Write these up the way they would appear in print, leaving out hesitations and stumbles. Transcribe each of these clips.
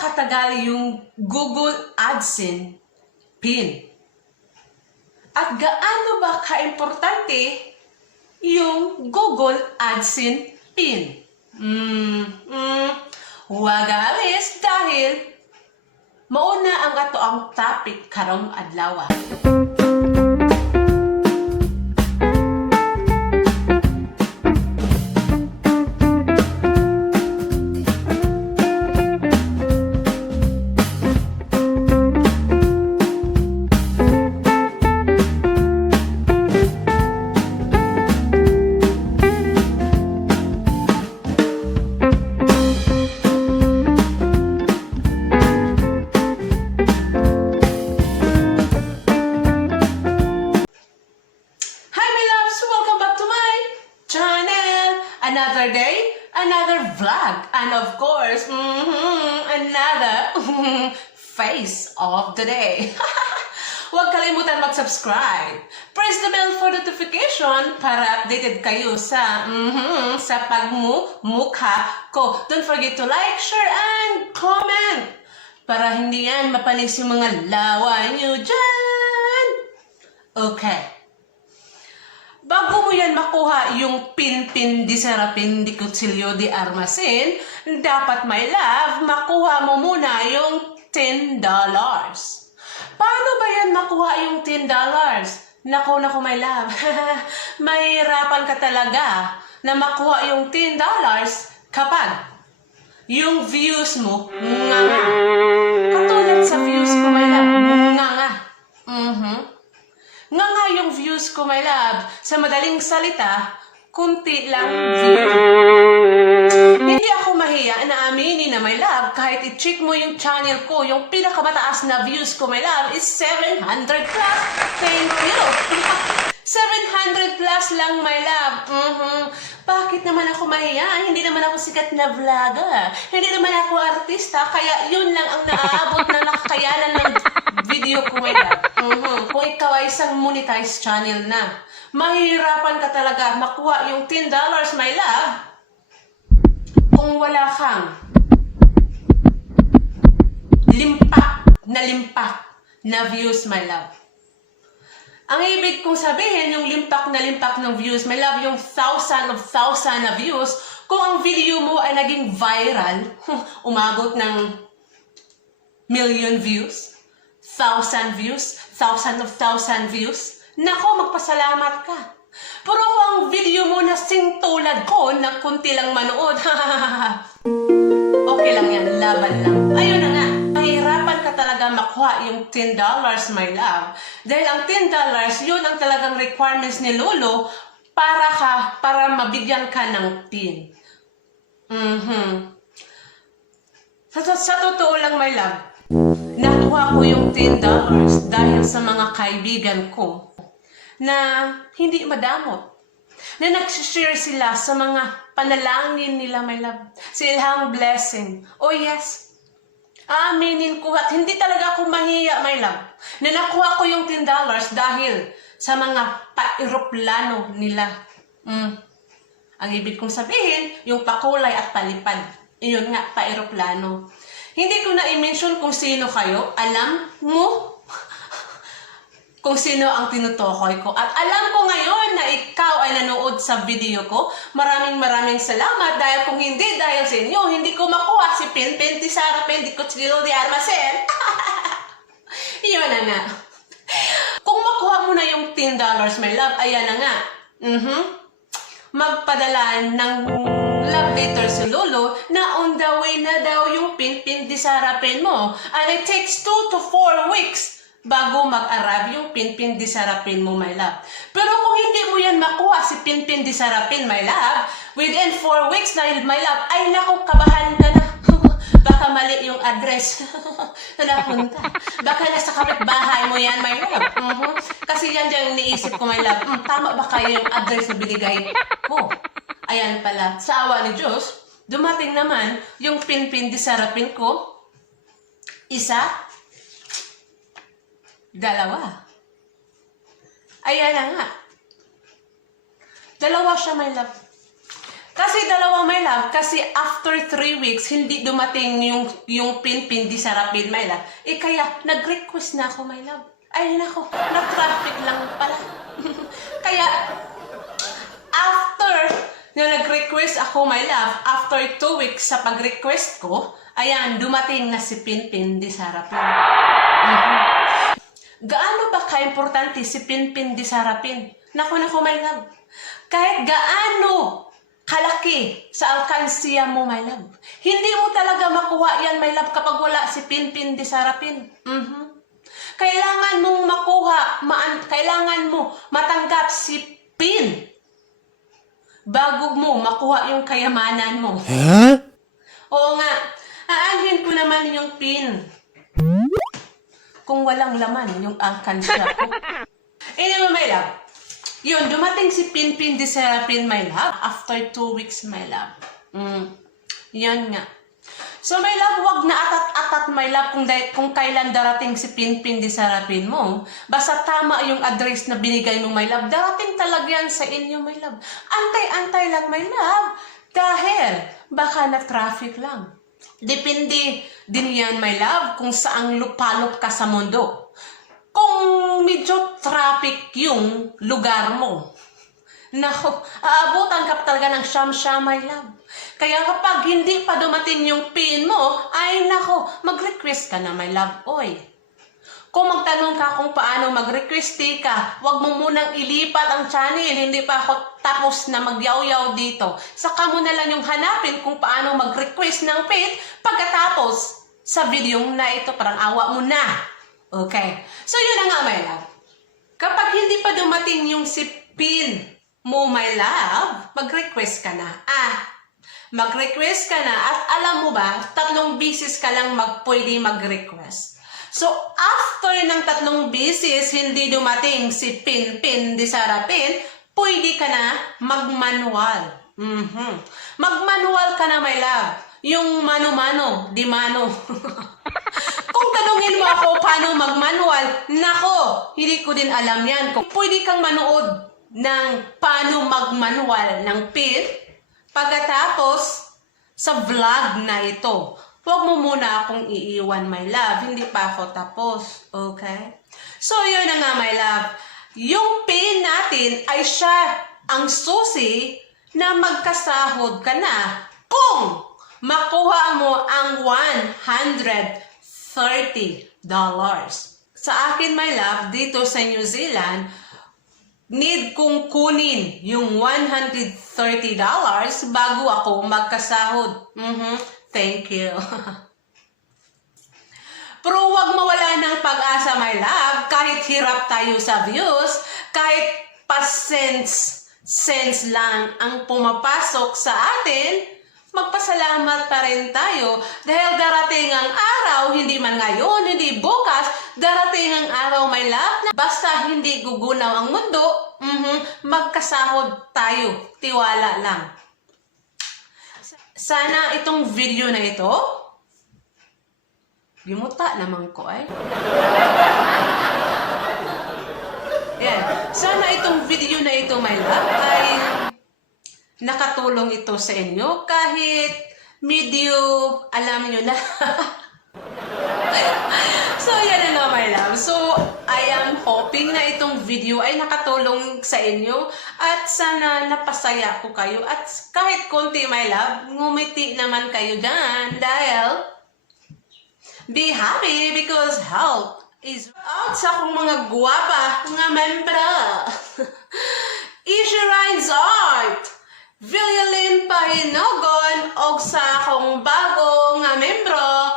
katagal yung Google AdSense PIN? At gaano ba kaimportante yung Google AdSense PIN? Huwag alis dahil mauna ang ato ang topic karong adlaw. Another day, another vlog, and of course, another face of the day. Huwag kalimutan mag-subscribe. Press the bell for notification para updated kayo sa pagmumukha ko. Don't forget to like, share, and comment para hindi yan mapanis yung mga lawa nyo dyan. Okay. Bago mo yan makuha yung pin-pin di Serapin di Cuchillo di Armacin, dapat, my love, makuha mo muna yung $10. Paano ba yan makuha yung $10? Naku, my love. Mahirapan ka talaga na makuha yung $10 kapag yung views mo nga. Katulad sa views ko, my love, nga. Nga yung views ko, my love. Sa madaling salita, kunti lang views. Hindi ako mahiya na aminin na, my love, kahit i-check mo yung channel ko, yung pinakamataas na views ko, my love, is 700 plus. Thank you. 700 plus lang, my love. Bakit naman ako mahiya? Hindi naman ako sikat na vlogger. Hindi naman ako artista. Kaya yun lang ang naaabot na nakakayanan ng video ko, my love. Kung ikaw ay isang monetized channel na, mahirapan ka talaga makuha yung $10, my love, kung wala kang limpak na views, my love. Ang ibig kong sabihin, yung limpak ng views, my love, yung thousand na views, kung ang video mo ay naging viral, umabot ng million views, thousand views, thousand views, nako, magpasalamat ka. Pero kung ang video mo na singtulad ko, na kunti lang manood, okay lang yan, laban lang. Ayun na nga, mahirapan ka talaga makuha yung $10, my love. Dahil ang $10, yun ang talagang requirements ni Lolo para mabigyan ka ng PIN. Sa totoo lang, my love, nakuha ko yung $10 dahil sa mga kaibigan ko na hindi madamot. Na nagsishare sila sa mga panalangin nila, my love. Sa ilang blessing. Oh yes, aminin ko at hindi talaga ako mahiya, my love, na nakuha ko yung $10 dahil sa mga pa-eroplano nila. Ang ibig kong sabihin, yung pakulay at palipad. Iyon nga, pa-eroplano. Hindi ko na i-mention kung sino kayo. Alam mo kung sino ang tinutukoy ko. At alam ko ngayon na ikaw ay nanood sa video ko. Maraming salamat dahil kung hindi dahil sa inyo, hindi ko makuha si Pin-Pin di Serapin di Cuchillo di Armacin. Iyon na nga. Kung makuha mo na yung $10, my love, ayan na nga. Magpadala ng love letter si Lolo na on the way na daw yung Pin-Pin di Serapin mo. And it takes 2 to 4 weeks bago mag-arrive yung Pin-Pin di Serapin mo, my love. Pero kung hindi mo yan makuha si Pin-Pin di Serapin, my love, within 4 weeks na, my love, ay naku, kabahan ka na. Baka mali yung address na napunta. Baka nasa kapitbahay mo yan, my love. Kasi yan dyan niisip ko, my love, tama ba kayo yung address na binigay ko? Ayan pala, sa awa ni Diyos, dumating naman yung Pin-Pin di Serapin ko. Isa, dalawa. Ayan na nga. Dalawa siya, my love. Kasi dalawa, my love. Kasi after 3 weeks, hindi dumating yung pin-pin di sarapin, my love. Kaya nag-request na ako, my love. Ay, nako, na-traffic lang pala. Kaya, after na nag-request ako, my love, after 2 weeks sa pag-request ko, ayan, dumating na si Pinpin di Sarapin. Gaano ba ka-importante si Pinpin di Sarapin? Naku, my love. Kahit gaano kalaki sa alkansiya mo, my love. Hindi mo talaga makuha yan, my love, kapag wala si Pinpin di Sarapin. Kailangan mong makuha, kailangan mo matanggap si Pin bago mo makuha yung kayamanan mo. Huh? Oo nga, aanhin ko naman yung Pin kung walang laman yung alkansya ko. Anyway, my love, yun, dumating si Pinpin di Sarapin, my love, after 2 weeks, my love. Yan nga. So, my love, wag na atat-atat, my love, kung kailan darating si Pinpin di Sarapin mo. Basta tama yung address na binigay mo, my love. Darating talaga yan sa inyo, my love. Antay-antay lang, my love. Dahil, baka na-traffic lang. Depende din yan, my love, kung saang lupalop ka sa mundo. Kung medyo traffic yung lugar mo, nako, aabutan ka talaga ng siyam-siyam, my love. Kaya kapag hindi pa dumating yung pin mo, ay nako, mag-request ka na, my love. Oy, kung magtanong ka kung paano mag-request ka, wag mo munang ilipat ang channel. Hindi pa ako tapos na magyaw-yaw dito. Saka mo na lang yung hanapin kung paano mag-request ng pin pagkatapos sa video na ito. Parang awa mo na. Okay? So, yun na nga, my love. Kapag hindi pa dumating yung si pin mo, my love, mag-request ka na. Mag-request ka na at alam mo ba, 3 beses ka lang pwede mag-request. So, after ng 3 beses, hindi dumating si Pinpin di Sarapin, pwede ka na mag-manual. Mag-manual ka na, my love. Yung mano-mano, di mano. Kung tanungin mo ako paano mag-manual, nako, hindi ko din alam yan. Kung pwede kang manood ng paano mag-manual ng PIN, pagkatapos sa vlog na ito, huwag mo muna akong iiwan, my love. Hindi pa ako tapos. Okay? So, yun na nga, my love. Yung PIN natin ay siya ang susi na magkasahod ka na kung makuha mo ang $130. Sa akin, my love, dito sa New Zealand, need kong kunin yung $130 bago ako magkasahod. Thank you. Pero huwag mawala ng pag-asa, my love. Kahit hirap tayo sa views, kahit pa-cents lang ang pumapasok sa atin, magpasalamat pa rin tayo dahil darating ang araw, hindi man ngayon, hindi bukas, darating ang araw, my love, na basta hindi gugunaw ang mundo, magkasahod tayo, tiwala lang. Sana itong video na ito, bimuta naman ko ay. Yan. Sana itong video na ito, my love, ay nakatulong ito sa inyo kahit medyo alam nyo na. So, yan na, my love. So, I am hoping na itong video ay nakatulong sa inyo at sana napasaya ko kayo at kahit konti, my love, ngumiti naman kayo dyan dahil be happy because health is out sa akong mga guwapa nga membra. Easy Rides Art, Villalin Pahinogon og sa akong bago nga membro,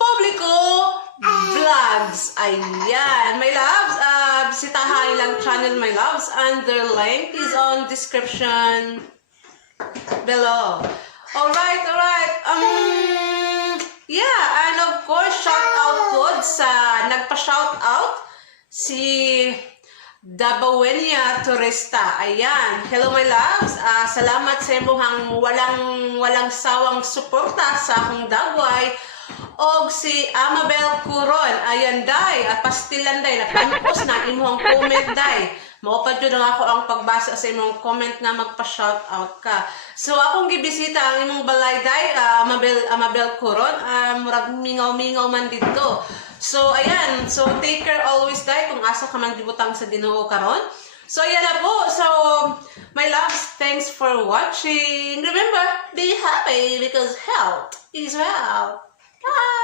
Publico Vlogs. Ayan, my loves, bisitahan lang channel, my loves, and their link is on description below. Alright. Yeah, and of course, shout out po sa nagpa-shout out si Dabawenia Turista. Ayan. Hello, my loves. Salamat sa imuhang walang sawang suporta sa akong dagway. Og si Amabel Curon. Ayan, day. At pastilan, day. Napampos na imuhang comment, day. Maupad yun nga ako ang pagbasa sa imong comment nga magpa-shoutout ka. So, akong gibisita ang imong balay day, Amabel Coron, murag mingaw-mingaw man dito. So, ayan. So, take care always day kung asa ka man gibutang sa Ginoo karon. So, ayan na po. So, my loves, thanks for watching. Remember, be happy because health is wealth. Bye!